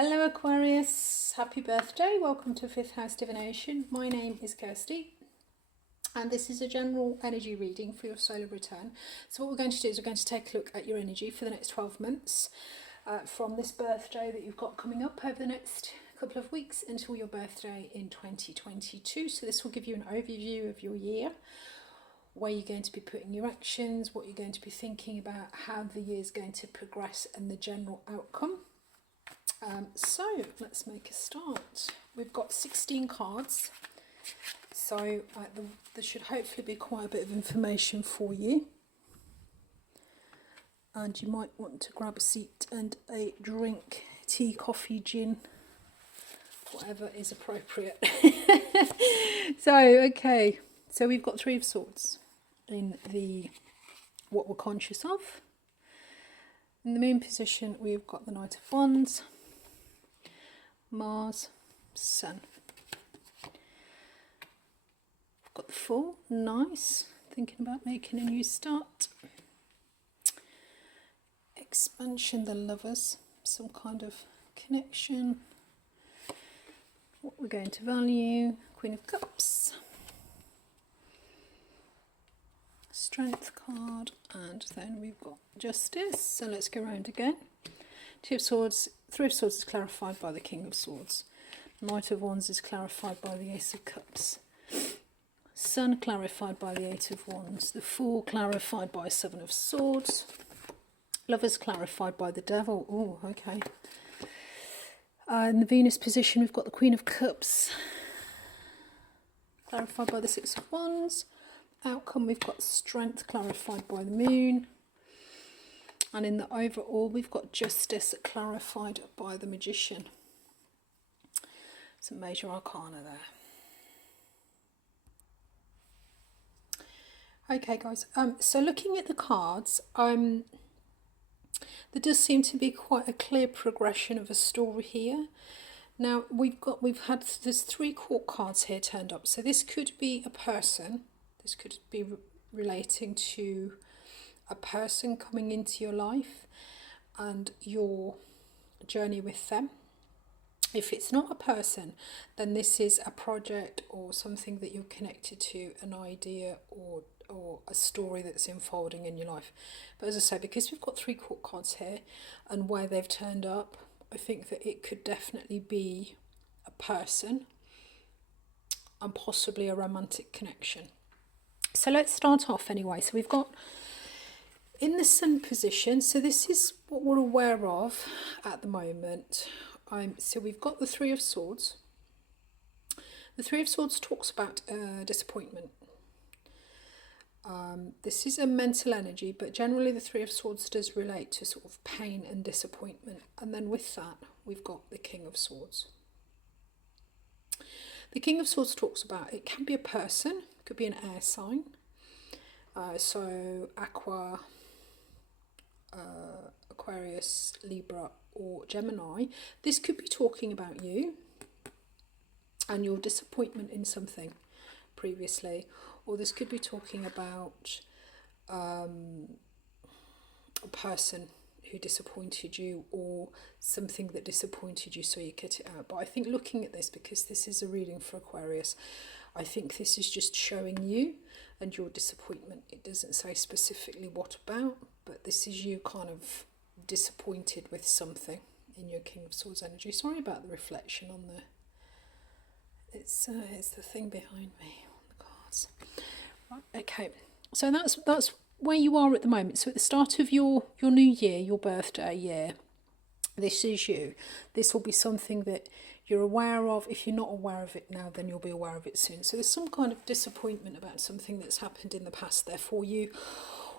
Hello Aquarius, happy birthday, welcome to 5th House Divination. My name is Kirsty and this is a general energy reading for your solar return. So what we're going to do is we're going to take a look at your energy for the next 12 months from this birthday that you've got coming up over the next couple of weeks until your birthday in 2022. So this will give you an overview of your year, where you're going to be putting your actions, what you're going to be thinking about, how the year is going to progress and the general outcome. So let's make a start. We've got 16 cards, so there should hopefully be quite a bit of information for you, and you might want to grab a seat and a drink, tea, coffee, gin, whatever is appropriate. Okay, so we've got 3 of Swords in the what we're conscious of. In the Moon position we've got the Knight of Wands, Mars, Sun. I've got the Fool, nice, thinking about making a new start. Expansion, the Lovers, some kind of connection, what we're going to value, Queen of Cups, Strength card, and then we've got Justice. So let's go around again. 2 of Swords, 3 of Swords is clarified by the King of Swords. Knight of Wands is clarified by the Ace of Cups. Sun clarified by the 8 of Wands. The Fool clarified by 7 of Swords. Lovers clarified by the Devil. Oh, okay. In the Venus position we've got the Queen of Cups clarified by the 6 of Wands. Outcome we've got Strength clarified by the Moon. And in the overall we've got Justice clarified by the Magician. Some major arcana there. Okay guys, so looking at the cards, there does seem to be quite a clear progression of a story here. Now there's 3 court cards here turned up, so this could be a person, this could be relating to a person coming into your life and your journey with them. If it's not a person, then this is a project or something that you're connected to, an idea or a story that's unfolding in your life. But as I say, because we've got 3 court cards here and where they've turned up, I think that it could definitely be a person and possibly a romantic connection. So let's start off anyway. So we've got in the Sun position, so this is what we're aware of at the moment. So we've got the 3 of Swords. The 3 of Swords talks about disappointment. This is a mental energy, but generally the 3 of Swords does relate to sort of pain and disappointment. And then with that, we've got the King of Swords. The King of Swords talks about, it can be a person, it could be an air sign. So Aquarius, Libra or Gemini. This could be talking about you and your disappointment in something previously, or this could be talking about a person who disappointed you or something that disappointed you, so you get it out. But I think looking at this, because this is a reading for Aquarius, I think this is just showing you and your disappointment. It doesn't say specifically what about, but this is you kind of disappointed with something in your King of Swords energy. Sorry about the reflection on the... It's the thing behind me on the cards. Right, okay, so that's where you are at the moment. So at the start of your new year, your birthday year, this is you. This will be something that you're aware of. If you're not aware of it now, then you'll be aware of it soon. So there's some kind of disappointment about something that's happened in the past there for you,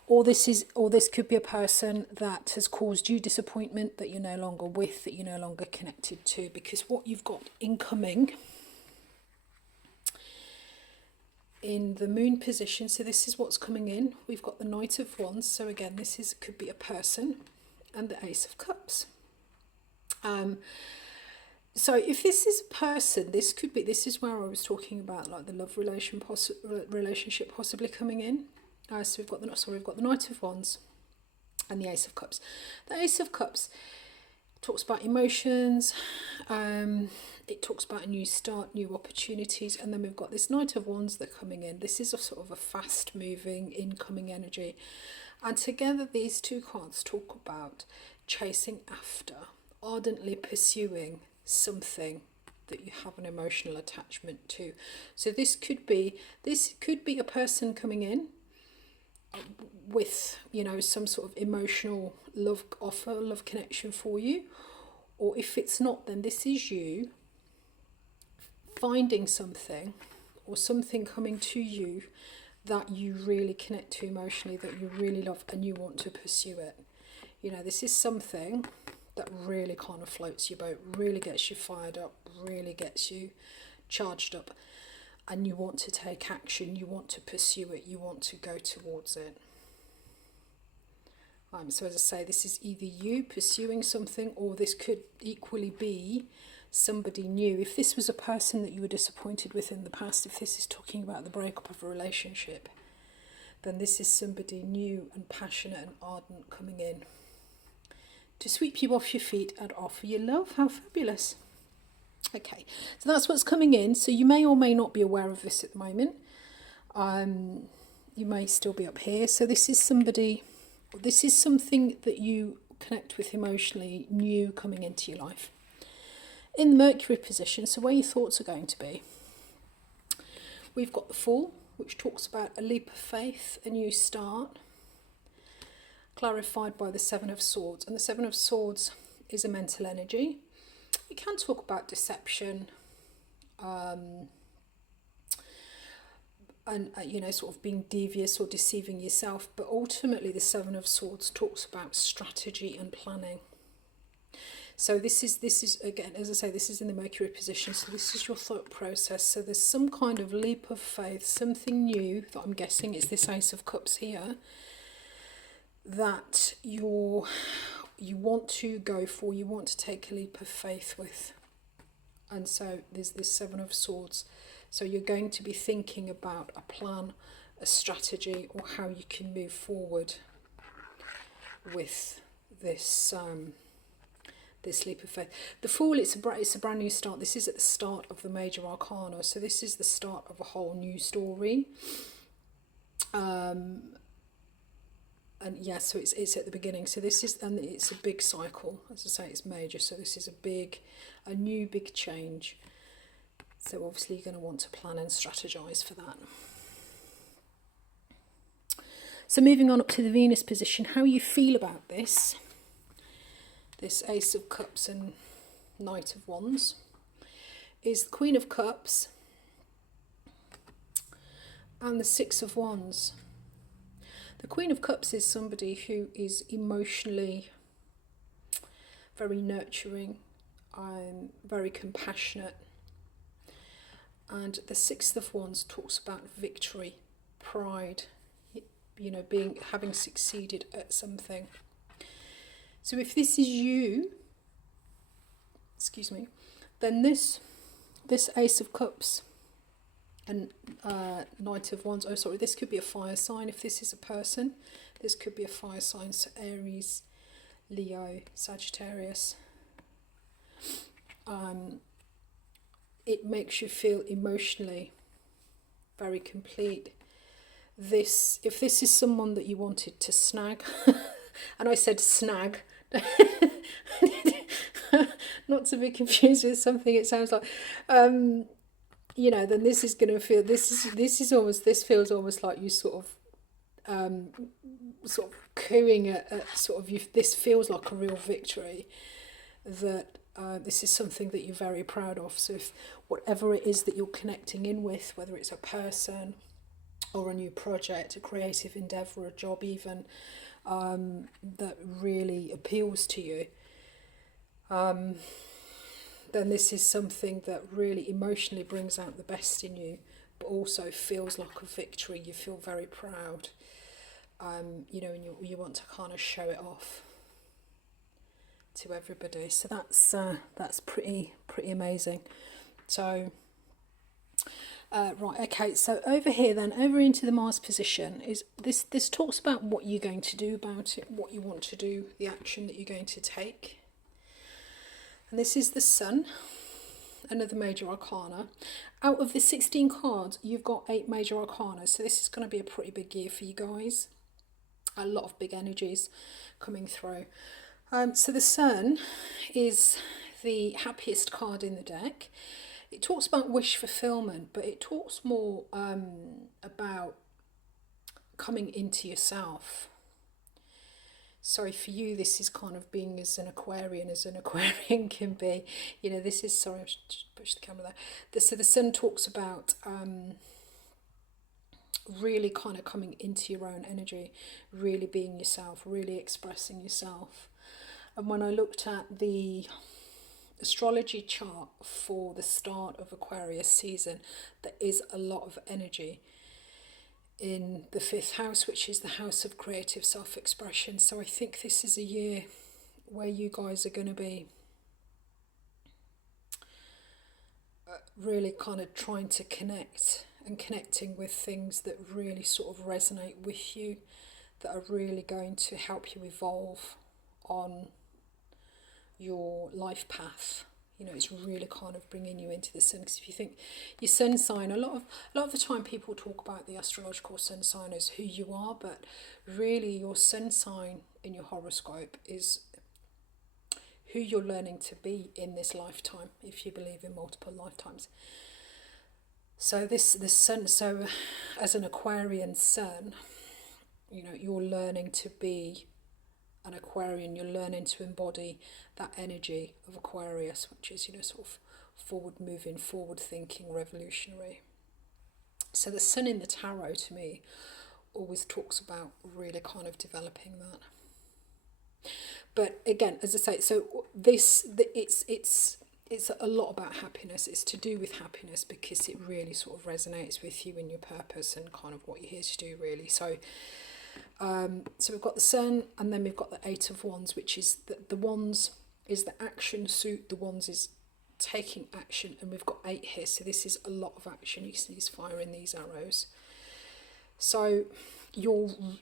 or this could be a person that has caused you disappointment that you're no longer with, that you're no longer connected to, because what you've got incoming in the Moon position, so this is what's coming in. We've got the Knight of Wands, so again this could be a person, and the Ace of Cups. So if this is a person, this is where I was talking about like the love relationship possibly coming in. So we've got the Knight of Wands and the Ace of Cups. The Ace of Cups, talks about emotions, it talks about a new start, new opportunities, and then we've got this Knight of Wands that are coming in. This is a sort of a fast moving incoming energy, and together these two cards talk about chasing after, ardently pursuing something that you have an emotional attachment to. So this could be a person coming in with, you know, some sort of emotional love offer, love connection for you. Or if it's not, then this is you finding something or something coming to you that you really connect to emotionally, that you really love, and you want to pursue it. You know, this is something that really kind of floats your boat, really gets you fired up, really gets you charged up, and you want to take action, you want to pursue it, you want to go towards it. So as I say, this is either you pursuing something, or this could equally be somebody new. If this was a person that you were disappointed with in the past, if this is talking about the breakup of a relationship, then this is somebody new and passionate and ardent coming in to sweep you off your feet and offer you love. How fabulous. Okay, so that's what's coming in. So you may or may not be aware of this at the moment. You may still be up here. So this is somebody, this is something that you connect with emotionally, new coming into your life. In the Mercury position, so where your thoughts are going to be, we've got the Fool, which talks about a leap of faith, a new start, clarified by the Seven of Swords. And the Seven of Swords is a mental energy. We can talk about deception, and you know, sort of being devious or deceiving yourself, but ultimately the Seven of Swords talks about strategy and planning. So this is again, as I say, this is in the Mercury position, so this is your thought process. So there's some kind of leap of faith, something new that I'm guessing is this Ace of Cups here, that you want to go for, you want to take a leap of faith with. And so there's this Seven of Swords. So you're going to be thinking about a plan, a strategy, or how you can move forward with this this leap of faith. The Fool, it's a brand new start. This is at the start of the major arcana. So this is the start of a whole new story. And yeah, so it's at the beginning. So this is, and it's a big cycle. As I say, it's major. So this is a new big change. So obviously you're going to want to plan and strategize for that. So moving on up to the Venus position, how you feel about this Ace of Cups and Knight of Wands, is the Queen of Cups and the Six of Wands. The Queen of Cups is somebody who is emotionally very nurturing, very compassionate. And the Sixth of Wands talks about victory, pride, you know, having succeeded at something. So if this is you, then this Ace of Cups and Knight of Wands, this could be a fire sign. If this is a person, this could be a fire sign. So Aries, Leo, Sagittarius. It makes you feel emotionally very complete. If this is someone that you wanted to snag, and I said snag, not to be confused with something it sounds like, you know, then this is going to feel, this feels almost like you sort of cooing at sort of, this feels like a real victory, that this is something that you're very proud of. So if whatever it is that you're connecting in with, whether it's a person or a new project, a creative endeavour, a job even, that really appeals to you, then this is something that really emotionally brings out the best in you, but also feels like a victory. You feel very proud, you know, and you want to kind of show it off to everybody. So that's pretty amazing. So right, okay, so over here then, over into the Mars position, is this talks about what you're going to do about it, what you want to do, the action that you're going to take. And this is the Sun, another major arcana. Out of the 16 cards, you've got 8 major arcana, so this is going to be a pretty big year for you guys. A lot of big energies coming through. So the Sun is the happiest card in the deck. It talks about wish fulfillment, but it talks more about coming into yourself. So for you, this is kind of being as an Aquarian can be. You know, this is, sorry, I should just push the camera there. So the Sun talks about really kind of coming into your own energy, really being yourself, really expressing yourself. And when I looked at the astrology chart for the start of Aquarius season, there is a lot of energy in the 5th house, which is the house of creative self-expression. So I think this is a year where you guys are going to be really kind of trying to connect and connecting with things that really sort of resonate with you, that are really going to help you evolve on your life path. You know, it's really kind of bringing you into the Sun. Because if you think your Sun sign, a lot of the time people talk about the astrological Sun sign as who you are, but really your Sun sign in your horoscope is who you're learning to be in this lifetime, if you believe in multiple lifetimes. So the Sun, so as an Aquarian Sun, you know, you're learning to be an Aquarian, you're learning to embody that energy of Aquarius, which is, you know, sort of forward moving, forward thinking, revolutionary. So the Sun in the tarot to me always talks about really kind of developing that. But again, as I say, so it's a lot about happiness. It's to do with happiness because it really sort of resonates with you and your purpose and kind of what you're here to do, really. So we've got the Sun, and then we've got the 8 of Wands, which is the Wands is the action suit, the Wands is taking action, and we've got 8 here, so this is a lot of action. You can see he's firing these arrows. So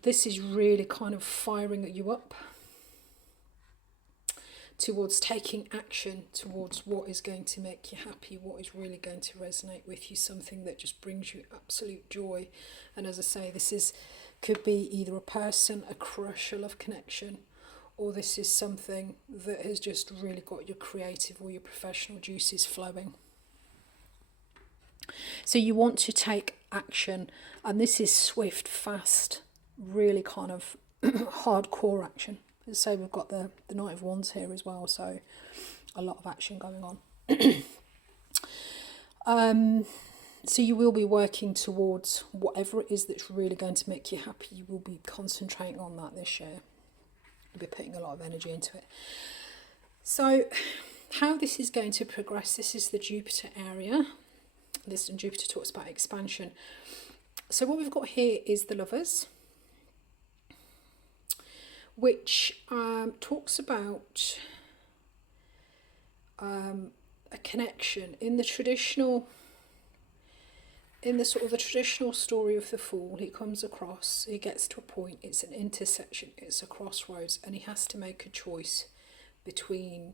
this is really kind of firing you up towards taking action, towards what is going to make you happy, what is really going to resonate with you, something that just brings you absolute joy. And as I say, this could be either a person, a crush, a love connection, or this is something that has just really got your creative or your professional juices flowing. So you want to take action, and this is swift, fast, really kind of hardcore action. So we've got the Knight of Wands here as well, so a lot of action going on. So you will be working towards whatever it is that's really going to make you happy. You will be concentrating on that this year. You'll be putting a lot of energy into it. So how this is going to progress, this is the Jupiter area. This, and Jupiter talks about expansion. So what we've got here is the Lovers, which talks about a connection in the traditional, in the sort of the traditional story of the Fool. He comes across, he gets to a point, it's an intersection, it's a crossroads, and he has to make a choice between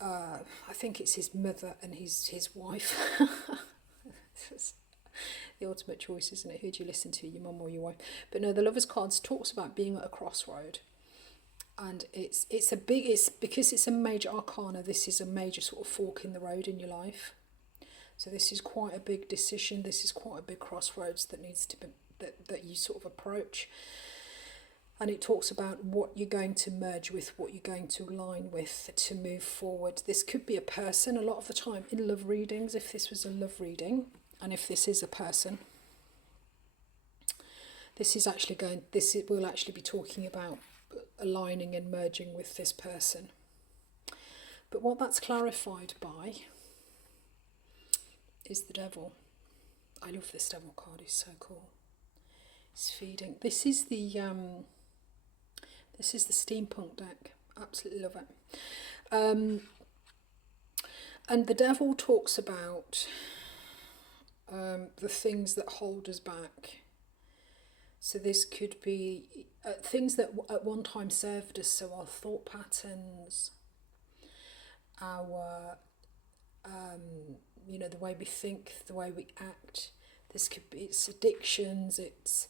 I think it's his mother and his wife. It's the ultimate choice, isn't it? Who do you listen to, your mum or your wife? But no, the Lovers cards talks about being at a crossroad, and it's because it's a major arcana. This is a major sort of fork in the road in your life. So this is quite a big decision. This is quite a big crossroads that needs to be that you sort of approach. And it talks about what you're going to merge with, what you're going to align with to move forward. This could be a person. A lot of the time in love readings, if this was a love reading, and if this is a person, this will actually be talking about aligning and merging with this person. But what that's clarified by is the Devil. I love this Devil card, it's so cool. It's feeding. This is the steampunk deck. Absolutely love it. And the Devil talks about the things that hold us back. So this could be things that at one time served us, so our thought patterns, our, you know, the way we think, the way we act. This could be, it's addictions, it's,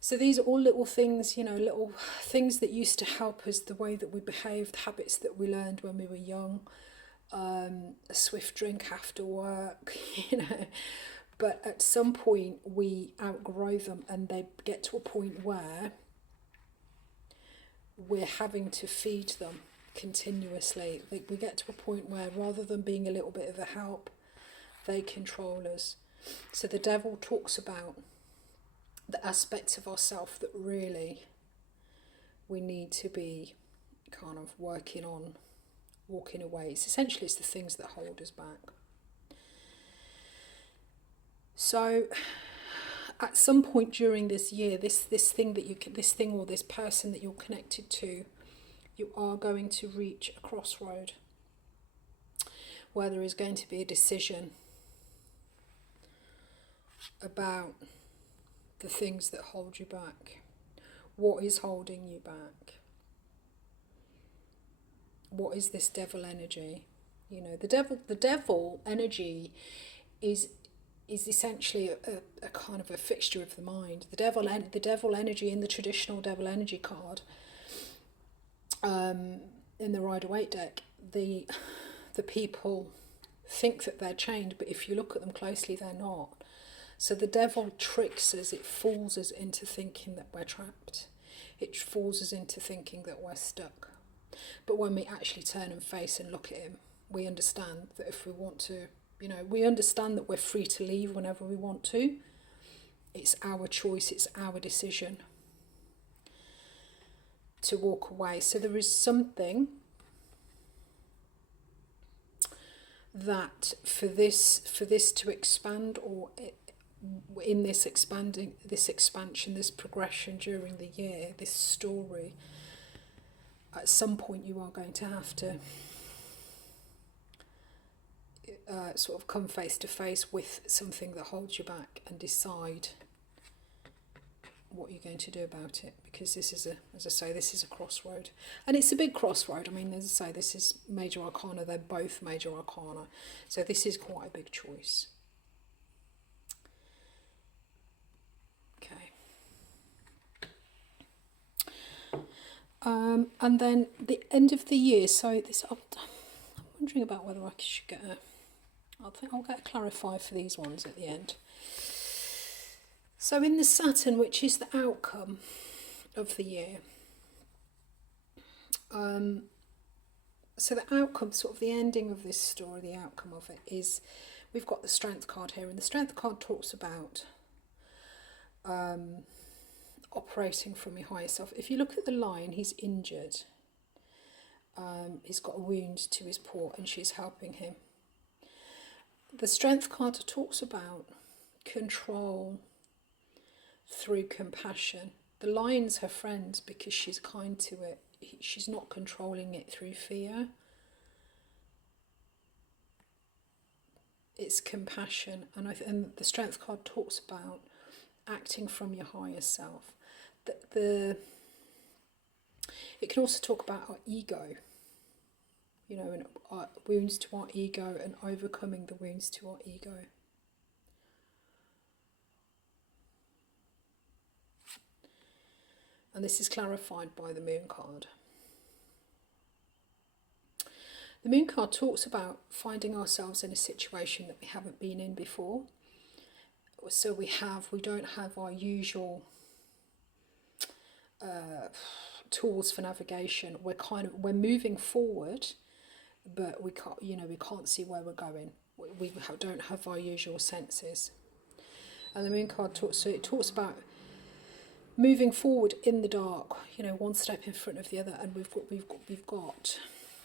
so these are all little things, you know, little things that used to help us, the way that we behaved, habits that we learned when we were young, a swift drink after work, you know. But at some point we outgrow them, and they get to a point where we're having to feed them continuously. We get to a point where rather than being a little bit of a help, they control us. So the devil talks about the aspects of ourselves that really we need to be kind of working on, walking away. It's essentially, it's the things that hold us back. So at some point during this year, this thing that this thing or this person that you're connected to, you are going to reach a crossroad where there is going to be a decision about the things that hold you back. What is holding you back? What is this devil energy? You know, the devil energy is essentially a kind of a fixture of the mind. The devil energy in the traditional devil energy card, in the Rider-Waite deck, the people think that they're chained, but if you look at them closely, they're not. So the devil tricks us, it fools us into thinking that we're trapped. It fools us into thinking that we're stuck. But when we actually turn and face and look at him, we understand that if we want to, you know, we understand that we're free to leave whenever we want to. It's our choice, it's our decision to walk away. So there is something that for this to expand, or in this expansion, this progression during the year, this story, at some point you are going to have to sort of come face to face with something that holds you back and decide what you're going to do about it, because this is as I say, this is a crossroad, and it's a big crossroad. I mean, as I say, this is major arcana, they're both major arcana, so this is quite a big choice. Okay. And then the end of the year, so this, I'm wondering about whether I should get I think I'll get a clarifier for these ones at the end. So in the Saturn, which is the outcome of the year, so the outcome, sort of the ending of this story, the outcome of it is, we've got the Strength card here, and the Strength card talks about operating from your higher self. If you look at the line, he's injured. He's got a wound to his paw, and she's helping him. The Strength card talks about control through compassion. The lion's her friend because she's kind to it. She's not controlling it through fear. It's compassion. And the Strength card talks about acting from your higher self. It can also talk about our ego, you know, and our wounds to our ego, and overcoming the wounds to our ego. And this is clarified by the Moon card. The Moon card talks about finding ourselves in a situation that we haven't been in before. So we don't have our usual tools for navigation. We're moving forward, but we can't see where we're going. We don't have our usual senses. And the Moon card talks about moving forward in the dark, you know, one step in front of the other, and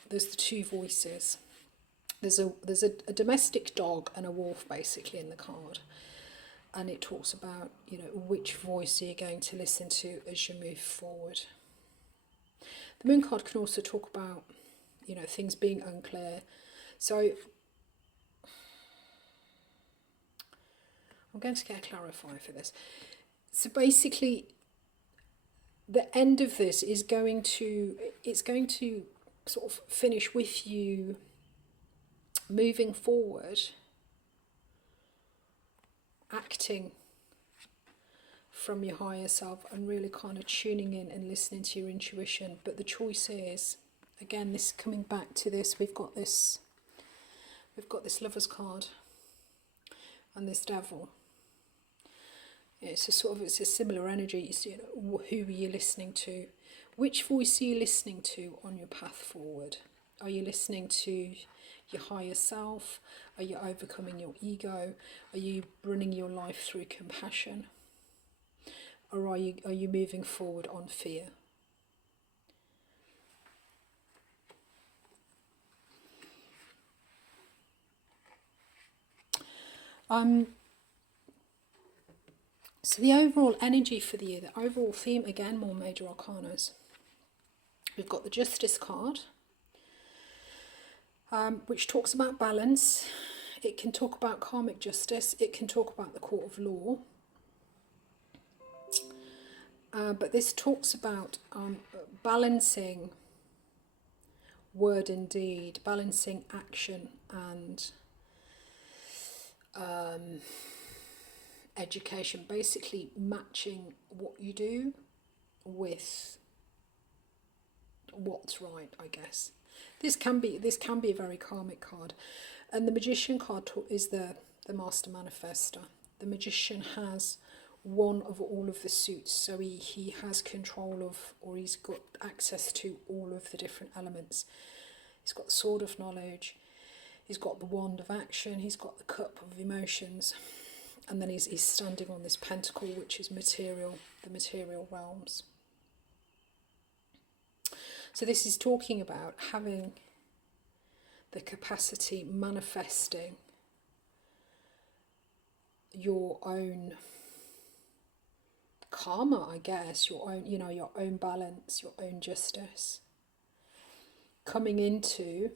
there's the two voices. There's a domestic dog and a wolf basically in the card, and it talks about, you know, which voice are you going to listen to as you move forward. The Moon card can also talk about, you know, things being unclear. So I'm going to get a clarifier for this. So basically, the end of this is going to sort of finish with you moving forward, acting from your higher self and really kind of tuning in and listening to your intuition. But the choice is, again, this coming back to this, we've got this Lover's card and this Devil. It's a similar energy. Who are you listening to? Which voice are you listening to on your path forward? Are you listening to your higher self? Are you overcoming your ego? Are you running your life through compassion? Or are you moving forward on fear? So the overall energy for the year, the overall theme, again, more major arcanas. We've got the Justice card, which talks about balance. It can talk about karmic justice. It can talk about the court of law. But this talks about balancing word and deed, balancing action and education, basically matching what you do with what's right, I guess. This can be a very karmic card. And the Magician card is the Master Manifester. The Magician has one of all of the suits, so he has control of, or he's got access to all of the different elements. He's got the Sword of Knowledge, he's got the Wand of Action, he's got the Cup of Emotions, and then he's standing on this pentacle, which is material, the material realms. So this is talking about having the capacity, manifesting your own karma, I guess, your own, your own balance, your own justice, coming into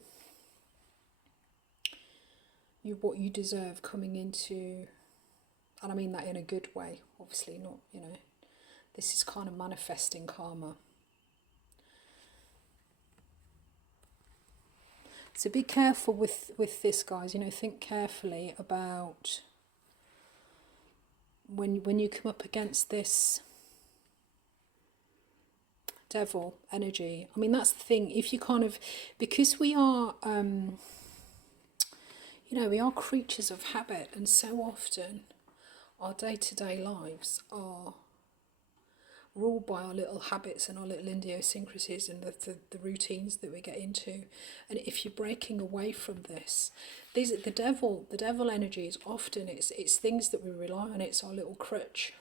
what you deserve, coming into, and I mean that in a good way, obviously not, this is kind of manifesting karma. So be careful with this, guys. Think carefully about when you come up against this Devil energy. I mean, that's the thing. If you because we are, we are creatures of habit, and so often our day-to-day lives are ruled by our little habits and our little idiosyncrasies and the routines that we get into. And if you're breaking away from this, the devil energy is often it's things that we rely on. It's our little crutch.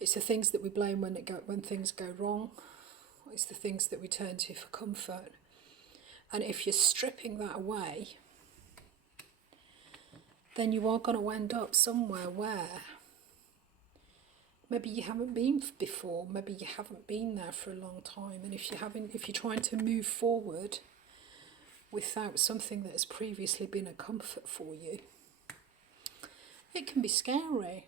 It's the things that we blame when things go wrong. It's the things that we turn to for comfort. And if you're stripping that away, then you are going to end up somewhere where maybe you haven't been before, maybe you haven't been there for a long time. And if you're trying to move forward without something that has previously been a comfort for you, it can be scary.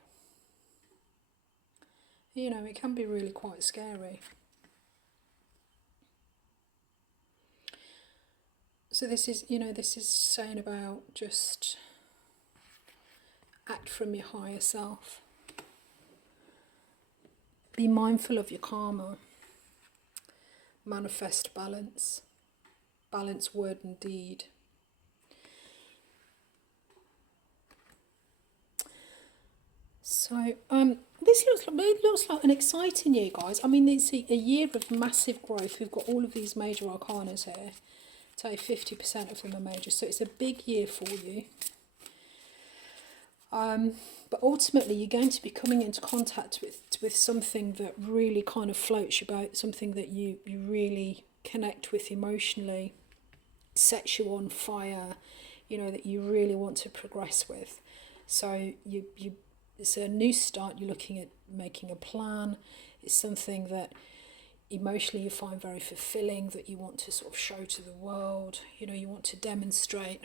It can be really quite scary. So this is saying about just act from your higher self. Be mindful of your karma. Manifest balance. Balance word and deed. So this looks like an exciting year, guys. I mean, it's a year of massive growth. We've got all of these major arcanas here. So 50% of them are major. So it's a big year for you. But ultimately, you're going to be coming into contact with something that really kind of floats your boat, something that you really connect with emotionally, sets you on fire, that you really want to progress with. So it's a new start. You're looking at making a plan. It's something that emotionally you find very fulfilling, that you want to sort of show to the world, you want to demonstrate.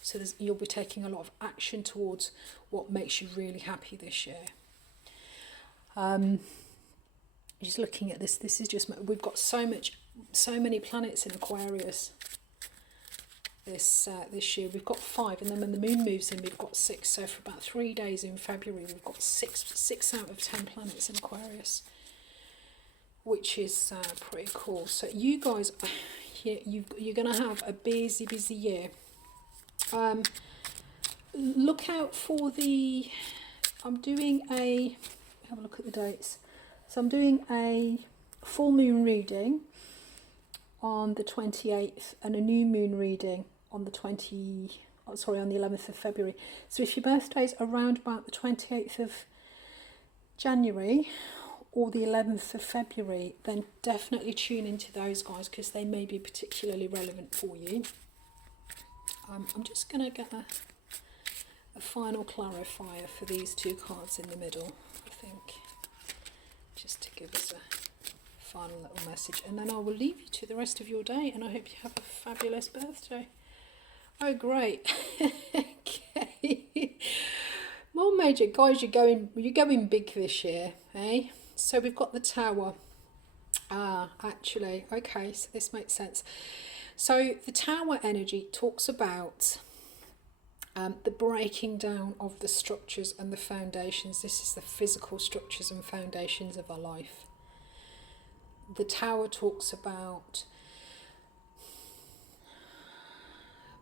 So you'll be taking a lot of action towards what makes you really happy this year. Just looking at this is just, we've got so many planets in Aquarius. this year. We've got 5, and then when the moon moves in, we've got 6. So for about 3 days in February, we've got 6 out of 10 planets in Aquarius, which is pretty cool. So you guys, you're going to have a busy year. Look out for the, I'm doing a, have a look at the dates. So I'm doing a full moon reading on the 28th and a new moon reading on the 11th of February. So if your birthday's around about the 28th of January or the 11th of February, then definitely tune into those, guys, because they may be particularly relevant for you. I'm just going to get a final clarifier for these 2 cards in the middle, I think, just to give us a final little message, and then I will leave you to the rest of your day, and I hope you have a fabulous birthday. Oh, great. Okay. More major, guys, you're going big this year, eh? So we've got the Tower. Actually, okay, so this makes sense. So the Tower energy talks about the breaking down of the structures and the foundations. This is the physical structures and foundations of our life. The Tower talks about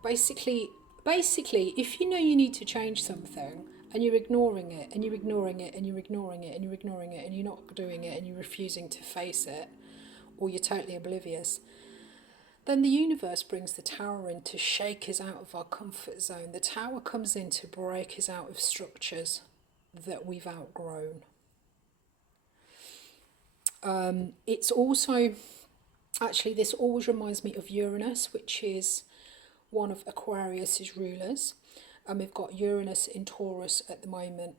basically, if you know you need to change something and you're ignoring it and you're ignoring it and you're ignoring it and you're ignoring it and you're not doing it and you're refusing to face it, or you're totally oblivious, then the universe brings the Tower in to shake us out of our comfort zone. The Tower comes in to break us out of structures that we've outgrown. It's also, actually, this always reminds me of Uranus, which is one of Aquarius's rulers, and we've got Uranus in Taurus at the moment.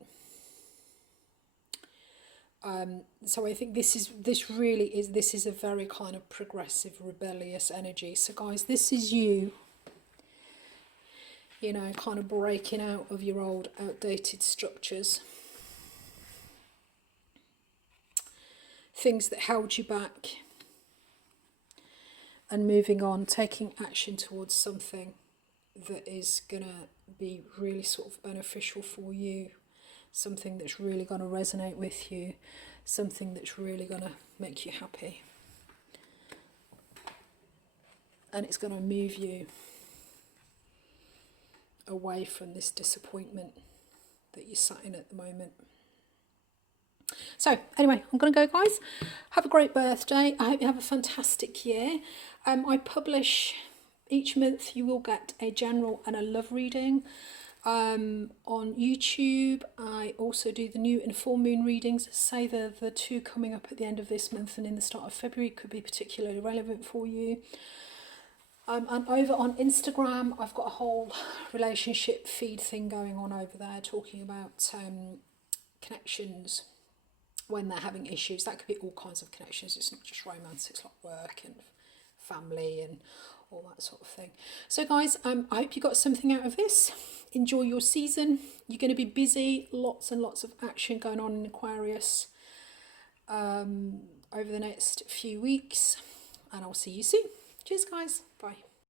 So I think this is a very kind of progressive, rebellious energy. So guys, this is you know, kind of breaking out of your old outdated structures, things that held you back, and moving on, taking action towards something that is gonna be really sort of beneficial for you, something that's really going to resonate with you, something that's really going to make you happy, and it's going to move you away from this disappointment that you're sat in at the moment. So anyway, I'm going to go, guys. Have a great birthday. I hope you have a fantastic year. I publish each month. You will get a general and a love reading on YouTube. I also do the new and full moon readings. Say the 2 coming up at the end of this month and in the start of February could be particularly relevant for you. And over on Instagram, I've got a whole relationship feed thing going on over there, talking about connections when they're having issues. That could be all kinds of connections. It's not just romance, it's like work and family and all that sort of thing. So guys, I hope you got something out of this. Enjoy your season. You're going to be busy, lots and lots of action going on in Aquarius over the next few weeks, and I'll see you soon. Cheers guys, bye.